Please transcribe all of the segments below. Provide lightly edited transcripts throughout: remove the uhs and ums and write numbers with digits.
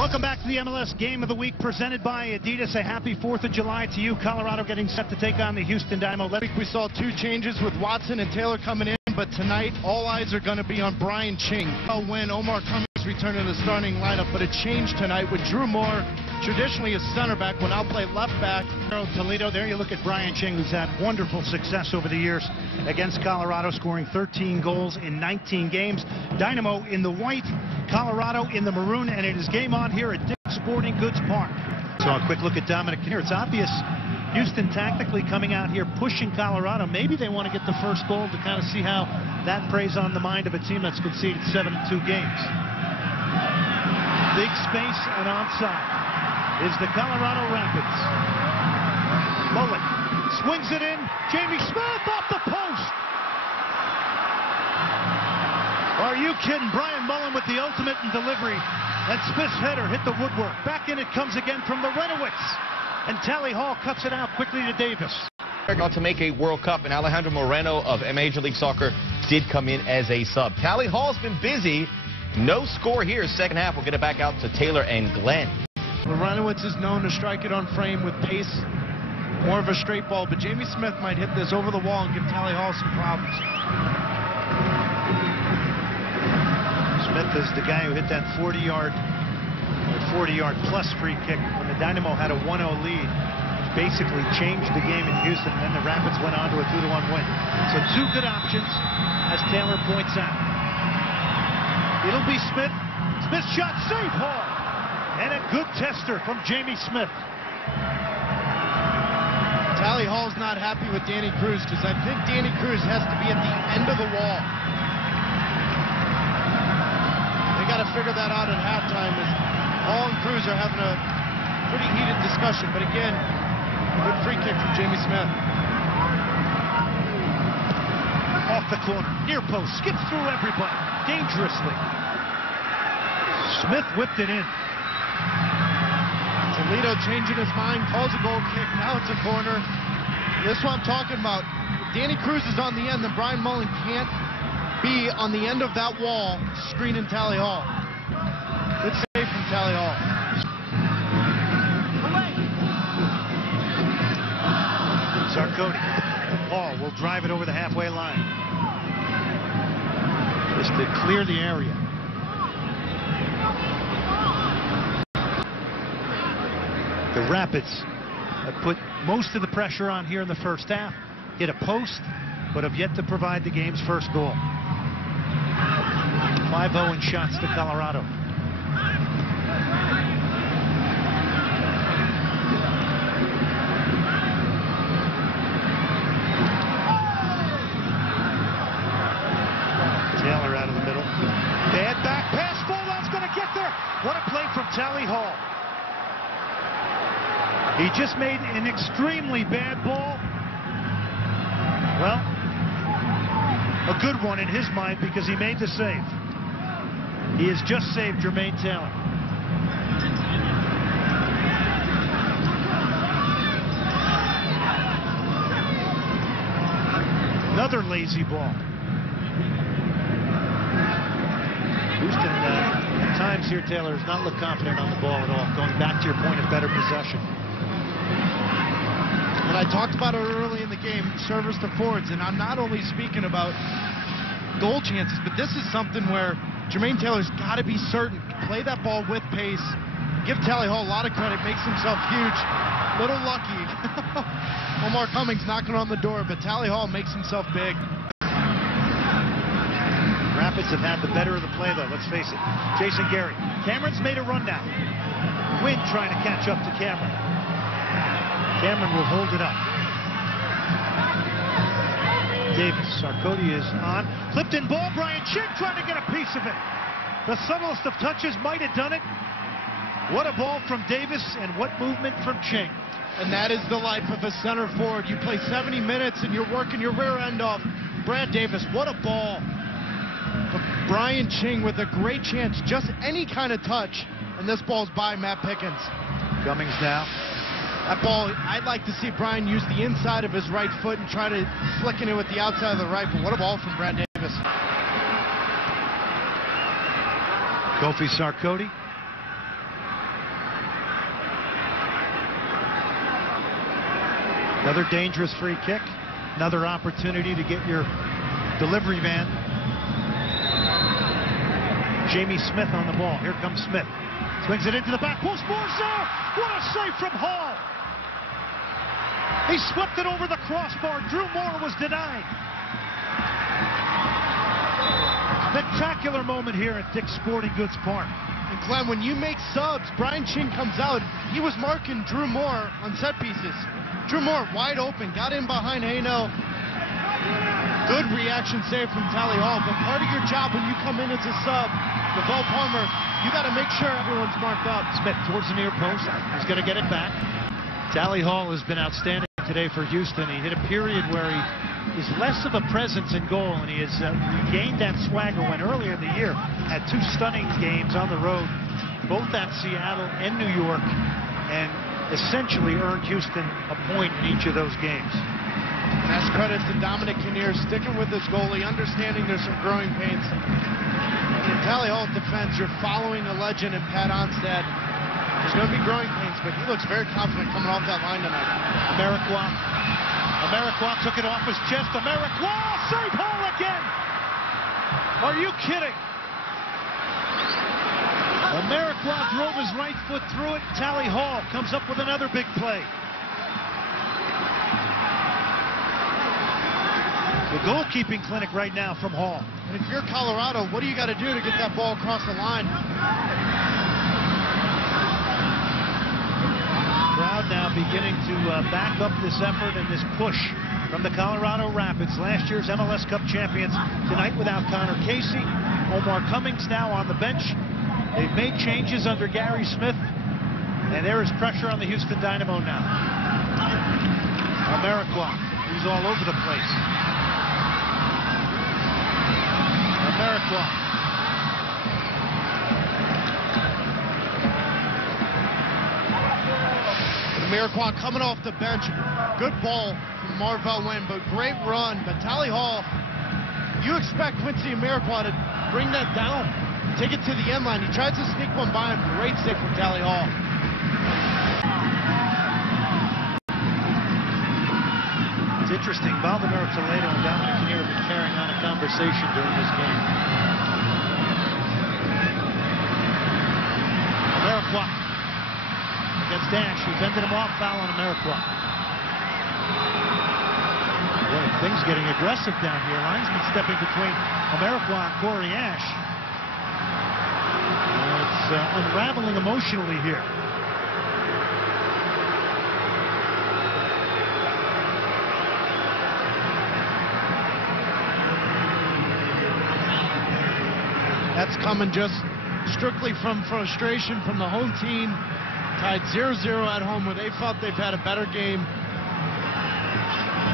Welcome back to the MLS Game of the Week presented by Adidas. A happy 4th of July to you. Colorado getting set to take on the Houston Dynamo. Last week we saw 2 changes with Watson and Taylor coming in, but tonight all eyes are going to be on Brian Ching. When Omar Cummings returned to the starting lineup, but it changed tonight with Drew Moore, traditionally a center back, will now play left back. Toledo, there you look at Brian Ching, who's had wonderful success over the years against Colorado, scoring 13 goals in 19 games. Dynamo in the white, Colorado in the maroon, and it is game on here at Dick's Sporting Goods Park. So a quick look at Dominic Kinnear. It's obvious Houston tactically coming out here, pushing Colorado. Maybe they want to get the first goal to kind of see how that preys on the mind of a team that's conceded 7 in 2 games. Big space and onside is the Colorado Rapids. Mullen swings it in. Jamie Smith off the post. Are you kidding? Brian Mullen with the ultimate in delivery. And Smith's header hit the woodwork. Back in it comes again from the Renowitz. And Tally Hall cuts it out quickly to Davis. Got to make a World Cup, and Alejandro Moreno of Major League Soccer did come in as a sub. Tally Hall's been busy. No score here. Second half, we'll get it back out to Taylor and Glenn. Renowitz is known to strike it on frame with pace, more of a straight ball, but Jamie Smith might hit this over the wall and give Tally Hall some problems. Smith is the guy who hit that 40-yard plus free kick when the Dynamo had a 1-0 lead. Basically changed the game in Houston, and then the Rapids went on to a 2-1 win. So 2 good options, as Taylor points out. It'll be Smith. Smith shot, save Hall. And a good tester from Jamie Smith. Tally Hall's not happy with Danny Cruz because I think Danny Cruz has to be at the end of the wall. They got to figure that out at halftime as Hall and Cruz are having a pretty heated discussion. But again, good free kick from Jamie Smith. Off the corner, near post, skips through everybody, dangerously. Smith whipped it in. Toledo changing his mind, calls a goal kick, now it's a corner. This is what I'm talking about. If Danny Cruz is on the end, then Brian Mullen can't be on the end of that wall screening Tally Hall. Good save from Tally Hall. Sarkody. Hall will drive it over the halfway line. Just to clear the area. The Rapids have put most of the pressure on here in the first half. Hit a post, but have yet to provide the game's first goal. 5-0 in shots to Colorado. Taylor out of the middle. Bad back pass. Bolon's going to get there. What a play from Tally Hall. He just made an extremely bad ball. Well, a good one in his mind because he made the save. He has just saved Jermaine Taylor. Another lazy ball. Houston, at times here, Taylor does not look confident on the ball at all. Going back to your point of better possession. And I talked about it early in the game, service to forwards, and I'm not only speaking about goal chances, but this is something where Jermaine Taylor's got to be certain. Play that ball with pace. Give Tally Hall a lot of credit. Makes himself huge. Little lucky. Omar Cummings knocking on the door, but Tally Hall makes himself big. Rapids have had the better of the play, though. Let's face it. Jason Gary. Cameron's made a run now. Wynn trying to catch up to Cameron. Cameron will hold it up. Davis. Sarkody is on. Clipped in ball. Brian Ching trying to get a piece of it. The subtlest of touches might have done it. What a ball from Davis and what movement from Ching. And that is the life of a center forward. You play 70 minutes and you're working your rear end off. Brad Davis, what a ball. But Brian Ching with a great chance. Just any kind of touch. And this ball's by Matt Pickens. Cummings now. That ball, I'd like to see Brian use the inside of his right foot and try to flicking it with the outside of the right, but what a ball from Brad Davis. Kofi Sarkody. Another dangerous free kick. Another opportunity to get your delivery man. Jamie Smith on the ball. Here comes Smith. Swings it into the back post. Morza! What a save from Hall! He swept it over the crossbar. Drew Moore was denied. Spectacular moment here at Dick's Sporting Goods Park. And Glenn, when you make subs, Brian Ching comes out. He was marking Drew Moore on set pieces. Drew Moore wide open, got in behind Haino. Good reaction save from Tally Hall. But part of your job when you come in as a sub, Lavelle Palmer, you got to make sure everyone's marked up. Smith towards the near post. He's going to get it back. Tally Hall has been outstanding today for Houston. He hit a period where he is less of a presence in goal, and he has regained that swagger when earlier in the year had two stunning games on the road, both at Seattle and New York, and essentially earned Houston a point in each of those games. And that's credit to Dominic Kinnear sticking with his goalie, understanding there's some growing pains. In Tally Hall defense, you're following a legend in Pat Onstad. There's going to be growing pains, but he looks very confident coming off that line tonight. Americois took it off his chest. Americois, save Hall again! Are you kidding? Americois drove his right foot through it. Tally Hall comes up with another big play. The goalkeeping clinic right now from Hall. And if you're Colorado, what do you got to do to get that ball across the line? Crowd now beginning to back up this effort and this push from the Colorado Rapids, last year's MLS Cup champions, tonight without Connor Casey. Omar Cummings now on the bench. They've made changes under Gary Smith, and there is pressure on the Houston Dynamo now. Americois, he's all over the place. Americois. Americois coming off the bench. Good ball from Marvell Wynn, but great run. But Tally Hall, you expect Quincy Americois to bring that down, take it to the end line. He tries to sneak one by him. Great stick from Tally Hall. It's interesting. Valdemiro Toledo and Dominic Kinnear have been carrying on a conversation during this game. Americois against Dash, who fended him off, foul on Americois. Boy, things getting aggressive down here. Linesman stepping between Americois and Corey Ash. It's unraveling emotionally here. That's coming just strictly from frustration from the home team. Tied 0-0 at home where they felt they've had a better game.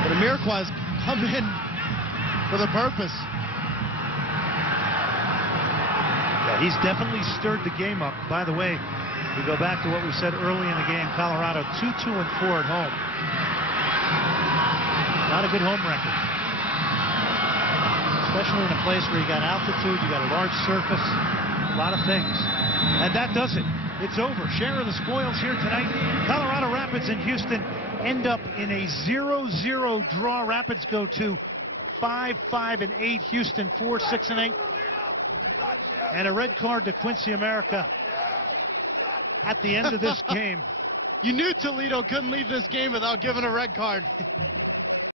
But Americois has come in for the purpose. Yeah, he's definitely stirred the game up. By the way, we go back to what we said early in the game. Colorado 2-2-4 at home. Not a good home record. Especially in a place where you got altitude, you got a large surface, a lot of things. And that does it. It's over. Share of the spoils here tonight. Colorado Rapids and Houston end up in a 0-0 draw. Rapids go to 5-5-8. Houston 4-6-8. And a red card to Quincy America at the end of this game. You knew Toledo couldn't leave this game without giving a red card.